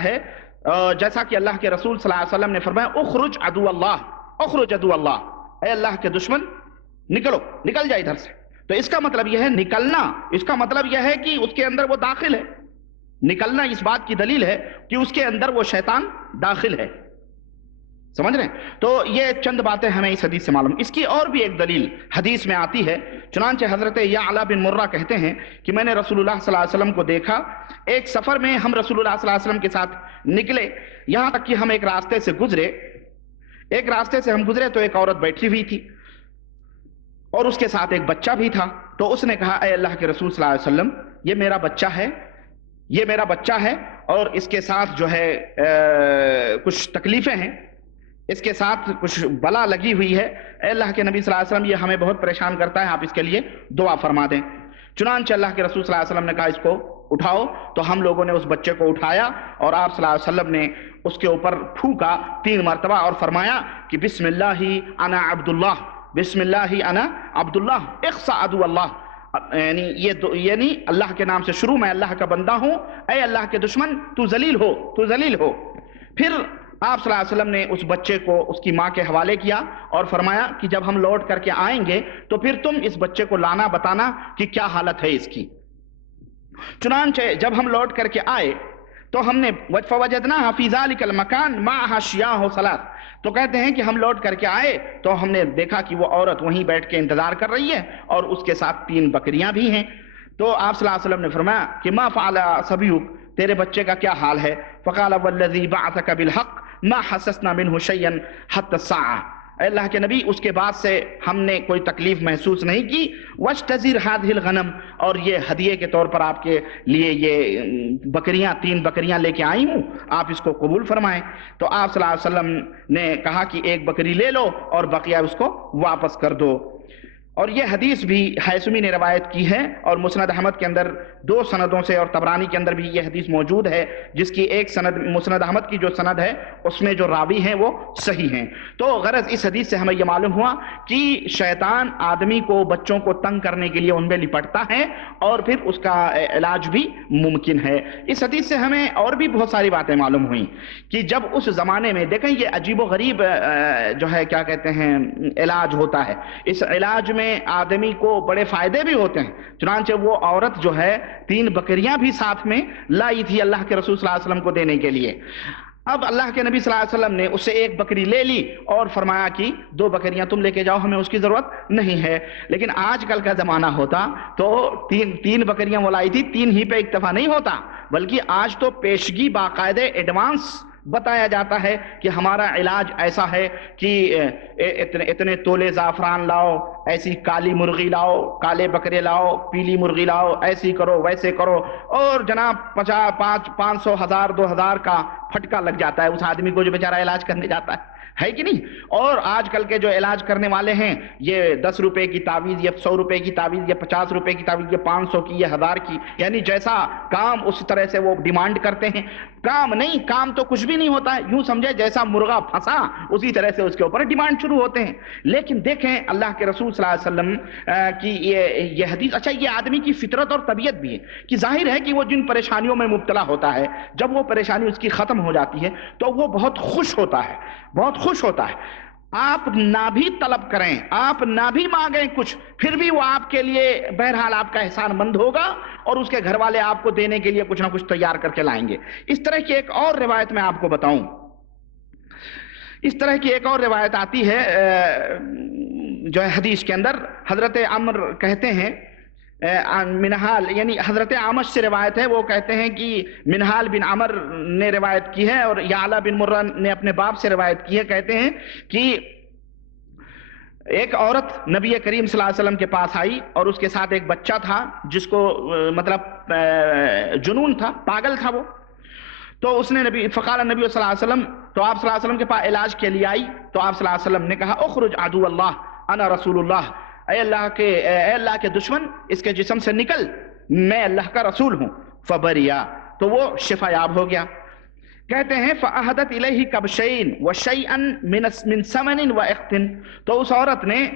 ہے جیسا کہ اللہ کے رسول صلی اللہ علیہ وسلم نے فرمایا اخرج عدو اللہ، اخرج عدو اللہ، اے اللہ کے دشمن نکلو، نکل جائے ادھر سے۔ تو اس کا مطلب یہ ہے نکلنا، اس کا مطلب یہ ہے کہ اس کے اندر وہ داخل ہے، نکلنا اس بات کی دلیل ہے کہ اس کے اندر وہ شیطان داخل ہے، سمجھ رہے ہیں؟ تو یہ چند باتیں ہمیں اس حدیث سے معلوم۔ اس کی اور بھی ایک دلیل حدیث میں آتی ہے، چنانچہ حضرت یعلا بن مرہ کہتے ہیں کہ میں نے رسول اللہ صلی اللہ علیہ وسلم کو دیکھا، ایک سفر میں ہم رسول اللہ صلی اللہ علیہ وسلم کے ساتھ نکلے، یہاں تک کہ ہم ایک راستے سے گزرے، ایک راستے سے ہم گزرے تو ایک عورت بیٹھی ہوئی تھی اور اس کے ساتھ ایک بچہ بھی تھا۔ تو اس نے کہا اے اللہ کے رسول صلی اللہ علیہ وسلم، یہ میرا بچہ ہے، یہ میرا بچہ ہے اور اس کے ساتھ جو ہے کچھ تکلیفیں ہیں، اس کے ساتھ کچھ بلا لگی ہوئی ہے، اے اللہ کے نبی صلی اللہ علیہ وسلم یہ ہمیں بہت پریشان کرتا ہے، آپ اس کے لیے دعا فرما دیں۔ چنانچہ اللہ کے رسول صلی اللہ علیہ وسلم نے کہا اس کو اٹھاؤ، تو ہم لوگوں نے اس بچے کو اٹھایا اور آپ صلی اللہ علیہ وسلم نے اس کے اوپر پھونکا 3 مرتبہ اور فرمایا کہ بسم اللہ انا عبداللہ، بسم اللہ انا عبداللہ اخسا عدو اللہ، یعنی اللہ کے نام سے شروع، میں اللہ کا بندہ ہوں، اے اللہ کے دشمن تو ذلیل ہو، تو ذلیل ہو۔ پھر آپ صلی اللہ علیہ وسلم نے اس بچے کو اس کی ماں کے حوالے کیا اور فرمایا کہ جب ہم لوٹ کر کے آئیں گے تو پھر تم اس بچے کو لانا، بتانا کہ کیا حالت ہے اس کی۔ چنانچہ جب ہم لوٹ کر کے آئے تو ہم نے فَوَجَدْنَاهَا فِي ذَلِكَ الْمَكَانِ مَعَهَا شِيَاهُ ثَلَاث، تو کہتے ہیں کہ ہم لوٹ کر کے آئے تو ہم نے دیکھا کہ وہ عورت وہیں بیٹھ کے انتظار کر رہی ہے اور اس کے ساتھ 3 بکریاں بھی ہیں۔ تو آپ صلی اللہ علیہ وسلم نے فرمایا کہ مَا فَعَلَ صَبِيُّكَ، تیرے بچے کا کیا حال ہے؟ فَقَالَ وَالَّذِي بَعَثَكَ بِالْحَقِّ ما حسسنا منه شيئا حتى الساعة، اے اللہ کے نبی اس کے بعد سے ہم نے کوئی تکلیف محسوس نہیں کی۔ واشتزر هذه الغنم، اور یہ ہدیے کے طور پر آپ کے لیے یہ بکریاں 3 بکریاں لے کے آئی ہوں، آپ اس کو قبول فرمائیں۔ تو آپ صلی اللہ علیہ وسلم نے کہا کہ 1 بکری لے لو اور بقیہ اس کو واپس کر دو۔ اور یہ حدیث بھی حیثمی نے روایت کی ہے اور مسند احمد کے اندر 2 سندوں سے اور طبرانی کے اندر بھی یہ حدیث موجود ہے، جس کی ایک سند مسند احمد کی جو سند ہے اس میں جو راوی ہیں وہ صحیح ہیں۔ تو غرض اس حدیث سے ہمیں یہ معلوم ہوا کہ شیطان آدمی کو، بچوں کو تنگ کرنے کے لیے ان میں لپٹتا ہے اور پھر اس کا علاج بھی ممکن ہے۔ اس حدیث سے ہمیں اور بھی بہت ساری باتیں معلوم ہوئیں کہ جب اس زمانے میں دیکھیں یہ عجیب و غریب جو ہے کیا کہتے ہیں علاج ہوتا ہے، اس علاج میں آدمی کو بڑے فائدے بھی ہوتے ہیں۔ چنانچہ وہ عورت جو ہے 3 بکریاں بھی ساتھ میں لائی تھی اللہ کے رسول صلی اللہ علیہ وسلم کو دینے کے لیے۔ اب اللہ کے نبی صلی اللہ علیہ وسلم نے اس سے 1 بکری لے لی اور فرمایا کہ 2 بکریاں تم لے کے جاؤ، ہمیں اس کی ضرورت نہیں ہے۔ لیکن آج کل کا زمانہ ہوتا تو 3 بکریاں وہ لائی تھی، 3 ہی پہ اکتفا نہیں ہوتا، بلکہ آج تو پیشگی باقاعدہ ایڈوانس بتایا جاتا ہے کہ ہمارا علاج ایسا ہے کہ اتنے تولے زعفران لاؤ، ایسی کالی مرغی لاؤ، کالے بکرے لاؤ، پیلی مرغی لاؤ، ایسی کرو ویسے کرو، اور جناب 500 1000 2000 کا پھٹکا لگ جاتا ہے اس آدمی کو جو بیچارہ علاج کرنے جاتا ہے کہ نہیں؟ اور آج کل کے جو علاج کرنے والے ہیں یہ 10 روپے کی تعویذ، یہ 100 روپے کی تعویذ، یہ 50 روپے کی تعویذ، یہ 500 کی، یہ 1000 کی، یعنی جیسا کام اس طرح سے وہ ڈیمانڈ کرتے ہیں۔ کام نہیں، کام تو کچھ بھی نہیں ہوتا ہے، یوں سمجھے جیسا مرغا پھنسا اسی طرح سے اس کے اوپر ڈیمانڈ شروع ہوتے ہیں۔ لیکن دیکھیں اللہ کے رسول صلی اللہ علیہ وسلم کی یہ حدیث، اچھا یہ آدمی کی فطرت اور طبیعت بھی ہے کہ ظاہر ہے کہ وہ جن پریشانیوں میں مبتلا ہوتا ہے جب وہ پریشانی اس کی ختم ہو جاتی ہے تو وہ بہت خوش ہوتا ہے، بہت خوش ہوتا ہے۔ آپ نہ بھی طلب کریں، آپ نہ بھی مانگیں کچھ، پھر بھی وہ آپ کے لیے بہرحال آپ کا احسان مند ہوگا اور اس کے گھر والے آپ کو دینے کے لیے کچھ نہ کچھ تیار کر کے لائیں گے۔ اس طرح کی ایک اور روایت میں آپ کو بتاؤں، اس طرح کی ایک اور روایت آتی ہے جو ہے حدیث کے اندر، حضرت عمر کہتے ہیں منہال، یعنی حضرت عامش سے روایت ہے، وہ کہتے ہیں کہ منہال بن عمر نے روایت کی ہے اور یعلا بن مرہ نے اپنے باپ سے روایت کی ہے، کہتے ہیں کہ ایک عورت نبی کریم صلی اللہ علیہ وسلم کے پاس آئی اور اس کے ساتھ ایک بچہ تھا جس کو مطلب جنون تھا، پاگل تھا وہ۔ تو اس نے فقال نبی صلی اللہ علیہ وسلم، تو آپ صلی اللہ علیہ وسلم کے پاس علاج کے لیے آئی تو آپ صلی اللہ علیہ وسلم نے کہا اخرج عدو اللہ انا رسول اللہ، اے اللہ کے دشمن اس کے جسم سے نکل، میں اللہ کا رسول ہوں۔ فبریا، تو وہ شفا یاب ہو گیا۔ کہتے ہیں فأہدت الیہ کبشین وشیئا من سمن واخت، تو اس عورت نے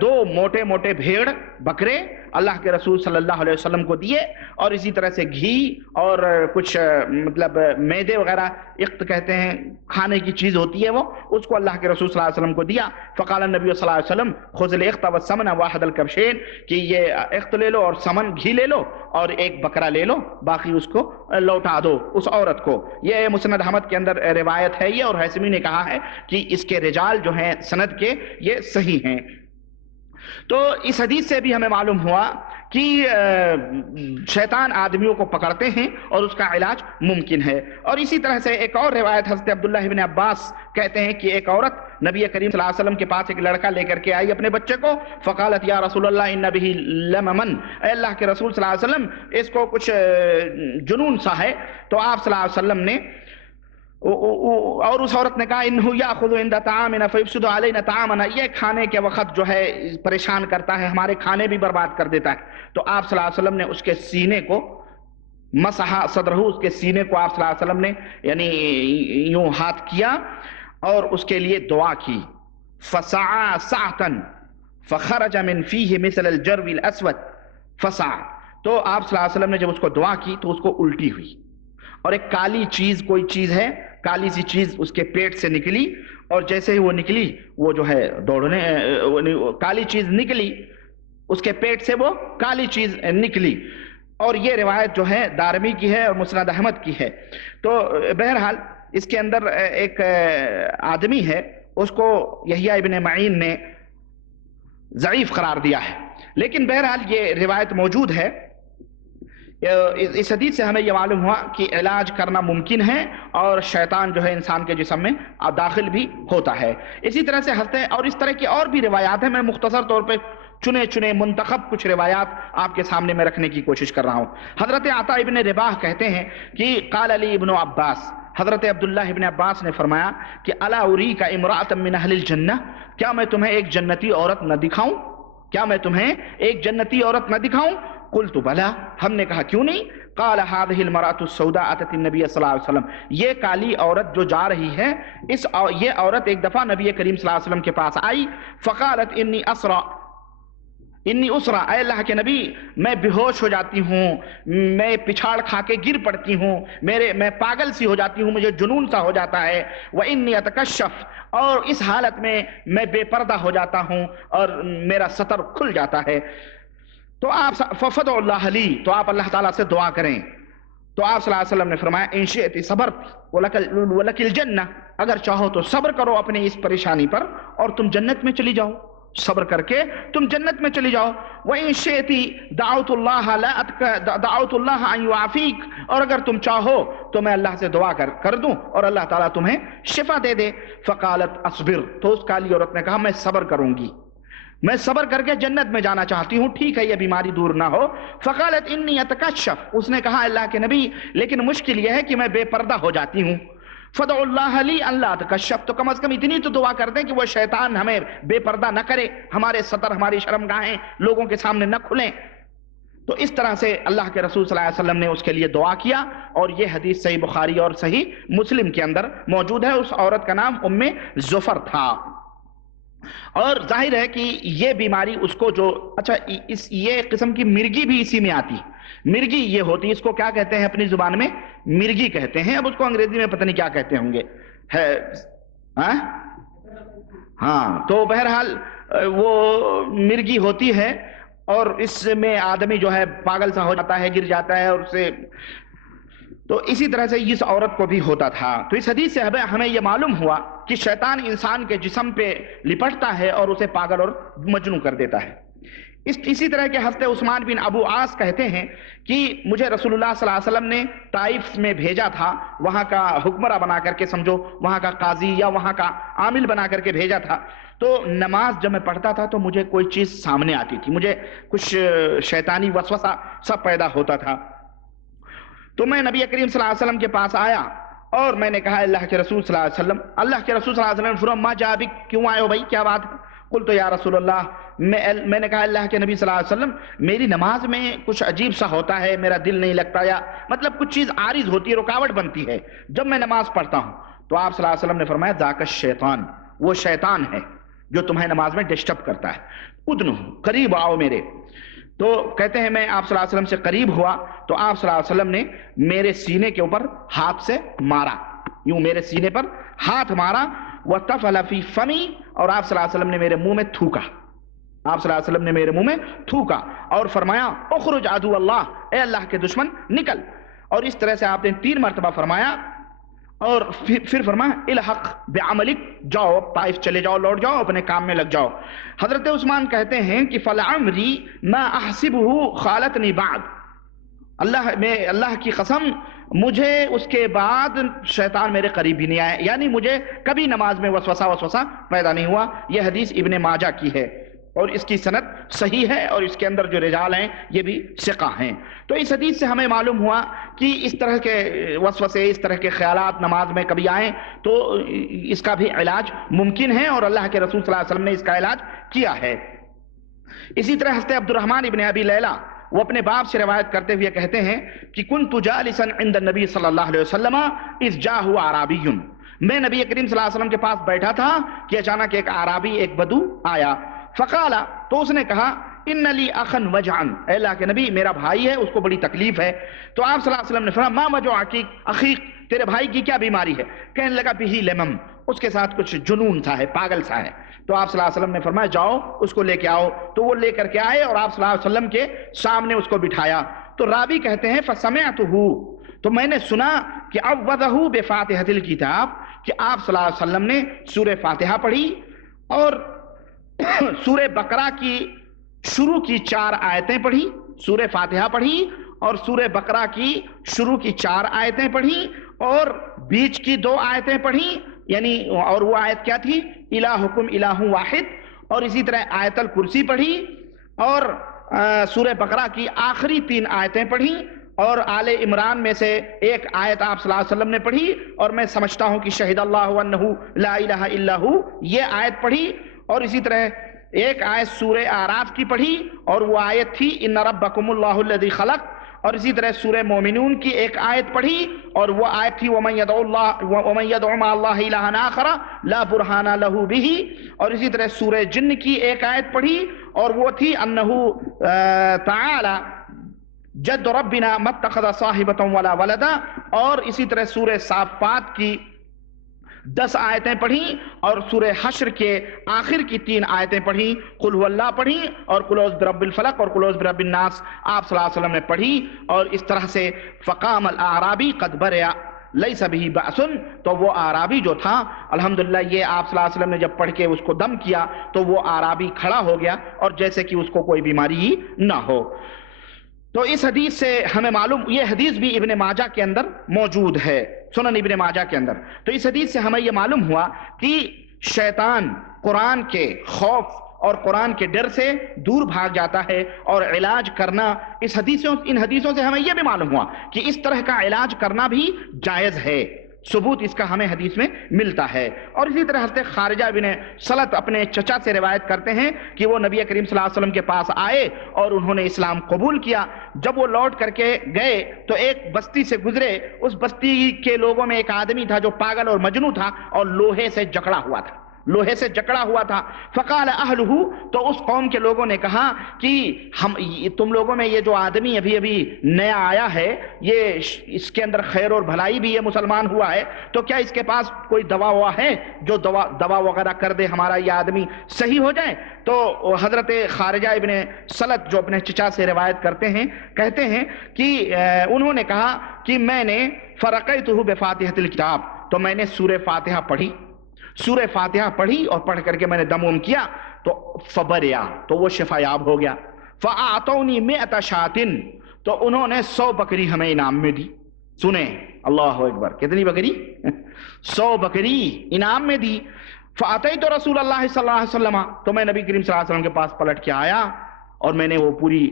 2 موٹے موٹے بھیڑ بکرے اللہ کے رسول صلی اللہ علیہ وسلم کو دیے، اور اسی طرح سے گھی اور کچھ مطلب میدے وغیرہ اخت کہتے ہیں، کھانے کی چیز ہوتی ہے وہ، اس کو اللہ کے رسول صلی اللہ علیہ وسلم کو دیا۔ فقال النبی صلی اللہ علیہ وسلم خذ الاخت والسمن واحد الکبشین، کہ یہ اخت لے لو اور سمن گھی لے لو اور ایک بکرا لے لو، باقی اس کو لوٹا دو اس عورت کو۔ یہ مسند احمد کے اندر روایت ہے یہ، اور حیثمی نے کہا ہے کہ اس کے رجال جو ہیں سند کے یہ صحیح ہیں۔ تو اس حدیث سے بھی ہمیں معلوم ہوا کہ شیطان آدمیوں کو پکڑتے ہیں اور اس کا علاج ممکن ہے۔ اور اسی طرح سے ایک اور روایت حضرت عبداللہ ابن عباس کہتے ہیں کہ ایک عورت نبی کریم صلی اللہ علیہ وسلم کے پاس ایک لڑکا لے کر کے آئی اپنے بچے کو، فقالت یا رسول اللہ ان به لممن، اے اللہ کے رسول صلی اللہ علیہ وسلم اس کو کچھ جنون سا ہے۔ تو آپ صلی اللہ علیہ وسلم نے، اور اس عورت نے کہا انہو یاخذ عند طعامنا فیفسد علینا طعامنا، یہ کھانے کے وقت جو ہے پریشان کرتا ہے، ہمارے کھانے بھی برباد کر دیتا ہے۔ تو آپ صلی اللہ علیہ وسلم نے اس کے سینے کو مسح صدرہ، اس کے سینے کو آپ صلی اللہ علیہ وسلم نے یعنی یوں ہاتھ کیا اور اس کے لیے دعا کی، فسعى سعة فخرج من فیہ مثل الجرو الاسود فسعى۔ تو آپ صلی اللہ علیہ وسلم نے جب اس کو دعا کی تو اس کو الٹی ہوئی، اور ایک کالی چیز، کوئی چیز ہے کالی سی چیز اس کے پیٹ سے نکلی، اور جیسے ہی وہ نکلی وہ جو ہے دوڑنے، کالی چیز نکلی اس کے پیٹ سے، وہ کالی چیز نکلی۔ اور یہ روایت جو ہے دارمی کی ہے اور مسند احمد کی ہے۔ تو بہرحال اس کے اندر ایک آدمی ہے، اس کو یحییٰ ابن معین نے ضعیف قرار دیا ہے، لیکن بہرحال یہ روایت موجود ہے۔ اس حدیث سے ہمیں یہ معلوم ہوا کہ علاج کرنا ممکن ہے، اور شیطان جو ہے انسان کے جسم میں داخل بھی ہوتا ہے۔ اسی طرح سے ہنستے، اور اس طرح کی اور بھی روایات ہیں، میں مختصر طور پہ چنے منتخب کچھ روایات آپ کے سامنے میں رکھنے کی کوشش کر رہا ہوں۔ حضرت عطا ابن رباح کہتے ہیں کہ قال علی ابن عباس، حضرت عبداللہ ابن عباس نے فرمایا کہ الا اریک امرأۃ من اہل الجنہ، کیا میں تمہیں ایک جنتی عورت نہ دکھاؤں؟ کیا میں تمہیں ایک جنتی عورت نہ دکھاؤں؟ قلت بلا، ہم نے کہا کیوں نہیں؟ قال هذه المرأة السوداء اتت النبي صلی اللہ علیہ وسلم، یہ کالی عورت جو جا رہی ہے، یہ عورت ایک دفعہ نبی کریم صلی اللہ علیہ وسلم کے پاس آئی، فقالت انی اسرا، اے اللہ کے نبی میں بے ہوش ہو جاتی ہوں، میں پچھاڑ کھا کے گر پڑتی ہوں، میں پاگل سی ہو جاتی ہوں، مجھے جنون سا ہو جاتا ہے، وانی اتکشف، اور اس حالت میں بے پردہ ہو جاتا ہوں اور میرا ستر کھل جاتا ہے۔ تو آپ فدعوا اللہ لی، تو آپ اللہ تعالیٰ سے دعا کریں۔ تو آپ صلی اللہ علیہ وسلم نے فرمایا ان شئت صبرت ولک الجنہ، اگر چاہو تو صبر کرو اپنی اس پریشانی پر اور تم جنت میں چلی جاؤ، صبر کر کے تم جنت میں چلی جاؤ۔ وَإِن شِئْتِ دعوت اللہ ان یعافیک، اور اگر تم چاہو تو میں اللہ سے دعا کر دوں اور اللہ تعالیٰ تمہیں شفا دے دے۔ فقالت اصبر، تو اس کالی عورت نے کہا میں صبر کروں گی، میں صبر کر کے جنت میں جانا چاہتی ہوں، ٹھیک ہے یہ بیماری دور نہ ہو۔ فقالت انی اتکشف، اس نے کہا اللہ کے نبی لیکن مشکل یہ ہے کہ میں بے پردہ ہو جاتی ہوں۔ فدعوا اللہ لی اللہ اتکشف، تو کم از کم اتنی تو دعا کر دیں کہ وہ شیطان ہمیں بے پردہ نہ کرے، ہمارے ستر، ہماری شرمگاہیں لوگوں کے سامنے نہ کھلیں۔ تو اس طرح سے اللہ کے رسول صلی اللہ علیہ وسلم نے اس کے لیے دعا کیا، اور یہ حدیث صحیح بخاری اور صحیح مسلم کے اندر موجود ہے۔ اس عورت کا نام ام زفر تھا، اور ظاہر ہے کہ یہ بیماری اس کو جو یہ قسم کی مرگی بھی اسی میں آتی، مرگی یہ ہوتی، اس کو کیا کہتے ہیں اپنی زبان میں؟ مرگی کہتے ہیں، اب اس کو انگریزی میں پتہ نہیں کیا کہتے ہوں گے، ہاں۔ تو بہرحال وہ مرگی ہوتی ہے، اور اس میں آدمی جو ہے پاگل سا ہو جاتا ہے، گر جاتا ہے، اور اسے تو اسی طرح سے اس عورت کو بھی ہوتا تھا۔ تو اس حدیث سے ہمیں یہ معلوم ہوا کہ شیطان انسان کے جسم پہ لپٹتا ہے اور اسے پاگل اور مجنون کر دیتا ہے۔ اسی طرح کے حضرت عثمان بن ابو عاص کہتے ہیں کہ مجھے رسول اللہ صلی اللہ علیہ وسلم نے طائف میں بھیجا تھا، وہاں کا حکمراں بنا کر کے، سمجھو وہاں کا قاضی یا وہاں کا عامل بنا کر کے بھیجا تھا۔ تو نماز جب میں پڑھتا تھا تو مجھے کوئی چیز سامنے آتی تھی، مجھے کچھ شیطانی وسوسہ سب پیدا ہوتا تھا۔ تو میں نبی کریم صلی اللہ علیہ وسلم کے پاس آیا اور میں نے کہا اللہ کے رسول صلی اللہ علیہ وسلم، اللہ کے رسول صلی اللہ علیہ وسلم فرمایا ما جاء بک، کیوں آئے ہو بھائی، کیا بات ہے؟ قلت یا رسول اللہ، میں نے کہا اللہ کے نبی صلی اللہ علیہ وسلم میری نماز میں کچھ عجیب سا ہوتا ہے، میرا دل نہیں لگتا، یا مطلب کچھ چیز عارض ہوتی ہے، رکاوٹ بنتی ہے جب میں نماز پڑھتا ہوں۔ تو آپ صلی اللہ علیہ وسلم نے فرمایا ذاک الشیطان، وہ شیطان ہے جو تمہیں نماز میں ڈسٹرب کرتا ہے، ادنو، قریب آؤ میرے۔ تو کہتے ہیں میں آپ صلی اللہ علیہ وسلم سے قریب ہوا تو آپ صلی اللہ علیہ وسلم نے میرے سینے کے اوپر ہاتھ سے مارا، یوں میرے سینے پر ہاتھ مارا، وَتَفَلَ فِي فَمِي، اور آپ صلی اللہ علیہ وسلم نے میرے منہ میں تھوکا، آپ صلی اللہ علیہ وسلم نے میرے منہ میں تھوکا اور فرمایا اخرج عدو اللہ، اے اللہ کے دشمن نکل، اور اس طرح سے آپ نے 3 مرتبہ فرمایا، اور پھر فرمایا الحق بعملک، جاؤ طائف چلے جاؤ، لوٹ جاؤ، اپنے کام میں لگ جاؤ۔ حضرت عثمان کہتے ہیں کہ فلعمری ما احسبہ خالتنی بعد، اللہ کی قسم مجھے اس کے بعد شیطان میرے قریب بھی نہیں آیا، یعنی مجھے کبھی نماز میں وسوسہ پیدا نہیں ہوا۔ یہ حدیث ابن ماجہ کی ہے اور اس کی سند صحیح ہے، اور اس کے اندر جو رجال ہیں یہ بھی ثقہ ہیں۔ تو اس حدیث سے ہمیں معلوم ہوا کہ اس طرح کے وسوسے، اس طرح کے خیالات نماز میں کبھی آئیں تو اس کا بھی علاج ممکن ہے، اور اللہ کے رسول صلی اللہ علیہ وسلم نے اس کا علاج کیا ہے۔ اسی طرح حضرت عبد الرحمن ابن ابی لیلہ وہ اپنے باپ سے روایت کرتے ہوئے کہتے ہیں کہ کنت جالسا عند النبی صلی اللہ علیہ وسلم اذ جاءہ اعرابی، میں نبی کریم صلی اللہ علیہ وسلم کے پاس بیٹھا تھا کہ اچانک ایک اعرابی، ایک بدو آیا، فقال، تو اس نے کہا ان لی اخن وجعن، اے اللہ کے نبی میرا بھائی ہے، اس کو بڑی تکلیف ہے۔ تو آپ صلی اللہ علیہ وسلم نے فرمایا ما وجع اخیک، تیرے بھائی کی کیا بیماری ہے؟ کہنے لگا بہی لمم، اس کے ساتھ کچھ جنون سا ہے، پاگل سا ہے۔ تو آپ صلی اللہ علیہ وسلم نے فرمایا جاؤ اس کو لے کے آؤ، تو وہ لے کر کے آئے اور آپ صلی اللہ علیہ وسلم کے سامنے اس کو بٹھایا۔ تو راوی کہتے ہیں فسمعتہ، تو میں نے سنا کہ عوذہ بفاتحۃ الکتاب، کہ آپ صلی اللہ علیہ وسلم نے سورہ فاتحہ پڑھی اور سورہ بقرہ کی شروع کی 4 آیتیں پڑھی، سورہ فاتحہ پڑھی اور سورہ بقرہ کی شروع کی 4 آیتیں پڑھی اور بیچ کی 2 آیتیں پڑھی، یعنی اور وہ آیت کیا تھی؟ الہکم الہ واحد، اور اسی طرح آیت الکرسی پڑھی اور سورہ بقرہ کی آخری 3 آیتیں پڑھی، اور آل عمران میں سے ایک آیت آپ صلی اللہ علیہ وسلم نے پڑھی، اور میں سمجھتا ہوں کہ شہد اللہ انہ لا الہ الا ہو، یہ آیت پڑھی، اور اسی طرح ایک آیت سورہ اعراف کی پڑھی اور وہ آیت تھی ان ربکم اللہ الذی خلق، اور اسی طرح سورہ مومنون کی ایک آیت پڑھی اور وہ آیت تھی ومن یدعو مع اللہ الہا آخر لا برہان لہ بہ، اور اسی طرح سورہ جن کی ایک آیت پڑھی اور وہ تھی انہ تعالی جد ربنا ما اتخذ صاحبۃ ولا ولدا، اور اسی طرح سورہ صافات کی 10 آیتیں پڑھیں اور سورہ حشر کے آخر کی 3 آیتیں پڑھیں، قل هو اللہ پڑھیں اور قل اعوذ برب الفلق اور قل اعوذ برب الناس آپ صلی اللہ علیہ وسلم نے پڑھی، اور اس طرح سے فقام الاعرابی قد برئ لیس به بأس، تو وہ اعرابی جو تھا الحمدللہ یہ آپ صلی اللہ علیہ وسلم نے جب پڑھ کے اس کو دم کیا تو وہ اعرابی کھڑا ہو گیا اور جیسے کہ اس کو کوئی بیماری ہی نہ ہو۔ تو اس حدیث سے ہمیں معلوم، یہ حدیث بھی ابن ماجہ کے اندر موجود ہے، سنن ابن ماجہ کے اندر، تو اس حدیث سے ہمیں یہ معلوم ہوا کہ شیطان قرآن کے خوف اور قرآن کے ڈر سے دور بھاگ جاتا ہے، اور علاج کرنا ان حدیثوں سے ہمیں یہ بھی معلوم ہوا کہ اس طرح کا علاج کرنا بھی جائز ہے، ثبوت اس کا ہمیں حدیث میں ملتا ہے۔ اور اسی طرح حضرت خارجہ بن سلط اپنے چچا سے روایت کرتے ہیں کہ وہ نبی کریم صلی اللہ علیہ وسلم کے پاس آئے اور انہوں نے اسلام قبول کیا۔ جب وہ لوٹ کر کے گئے تو ایک بستی سے گزرے، اس بستی کے لوگوں میں ایک آدمی تھا جو پاگل اور مجنوں تھا اور لوہے سے جکڑا ہوا تھا، فقال اہلہ، تو اس قوم کے لوگوں نے کہا کہ تم لوگوں میں یہ جو آدمی ابھی نیا آیا ہے، یہ اس کے اندر خیر اور بھلائی بھی ہے، مسلمان ہوا ہے، تو کیا اس کے پاس کوئی دوا ہے جو دوا وغیرہ کر دے، ہمارا یہ آدمی صحیح ہو جائے؟ تو حضرت خارجہ ابن سلط جو اپنے چچا سے روایت کرتے ہیں کہتے ہیں کہ انہوں نے کہا کہ میں نے فرقیتہ بفاتحۃ الکتاب، تو میں نے سورہ فاتحہ پڑھی اور پڑھ کر کے میں نے دم کیا تو فبریا، تو وہ شفا یاب ہو گیا۔ فاعطونی 100 شاۃ، تو انہوں نے 100 بکری ہمیں انعام میں دی۔ سنیں اللہ اکبر، کتنی بکری؟ 100 بکری انعام میں دی۔ فاتیت رسول اللہ صلی اللہ علیہ وسلم، تو میں نبی کریم صلی اللہ علیہ وسلم کے پاس پلٹ کے آیا اور میں نے وہ پوری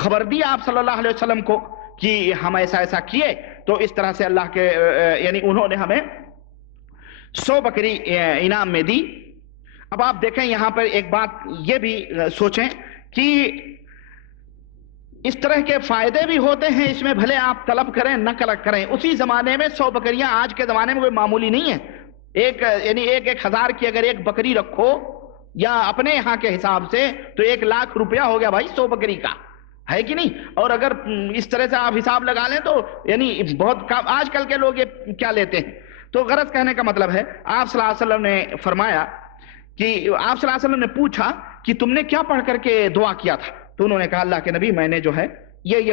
خبر دی آپ صلی اللہ علیہ وسلم کو کہ ہم ایسا کیے، تو اس طرح سے اللہ کے یعنی انہوں نے ہمیں 100 بکری انعام میں دی۔ اب آپ دیکھیں یہاں پر ایک بات یہ بھی سوچیں کہ اس طرح کے فائدے بھی ہوتے ہیں اس میں، بھلے آپ طلب کریں نہ کریں، اسی زمانے میں 100 بکریاں آج کے زمانے میں کوئی معمولی نہیں ہے۔ یعنی ایک ہزار کی اگر ایک بکری رکھو یا اپنے یہاں کے حساب سے تو 1 لاکھ روپیہ ہو گیا بھائی 100 بکری کا، ہے کہ نہیں؟ اور اگر اس طرح سے آپ حساب لگا لیں تو یعنی بہت کم آج کل کے لوگ یہ کیا لیتے ہیں. تو غرض کہنے کا مطلب ہے آپ صلی اللہ علیہ وسلم نے فرمایا کہ آپ صلی اللہ علیہ وسلم نے پوچھا کہ تم نے کیا پڑھ کر کے دعا کیا تھا؟ تو انہوں نے کہا اللہ کے نبی میں نے جو ہے یہ